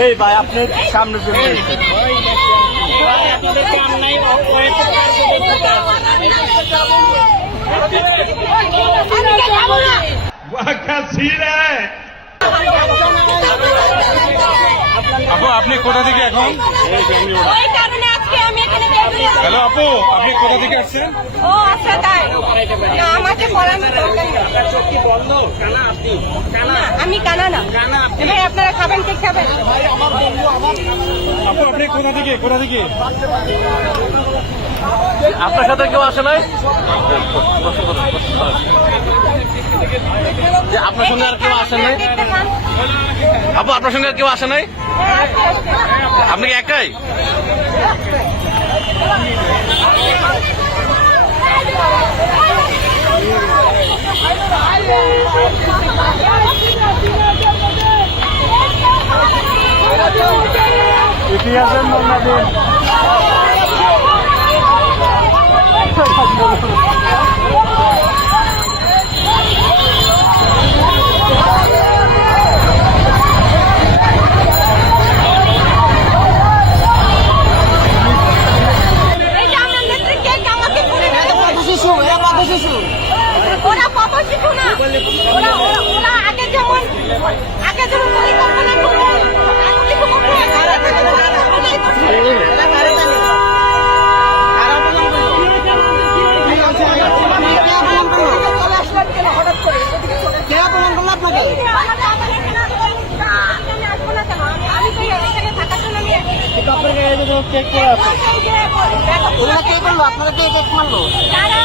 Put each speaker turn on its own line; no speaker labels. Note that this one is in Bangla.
এই ভাই আপনি সামনে চলে
আপু আপনি কোথা থেকে এখন? হ্যালো আপু আপনি কোথা থেকে আসছেন?
আমাকে পড়ানো না
চোখ বন্ধ। আপনি। কানা।
আমি না। খাবেন কে খাবেন?
আপু আপনি কোথা থেকে? কোথা থেকে?
আপনার সাথে কেউ আসে নাই? যে আপনার সঙ্গে আর কেউ আসে নাই? আপু আপনার সঙ্গে আর কেউ আসে নাই?
হ্যাঁ।
আপনি কি একাই? ইতিহাসের কেক করে আছে?
তারা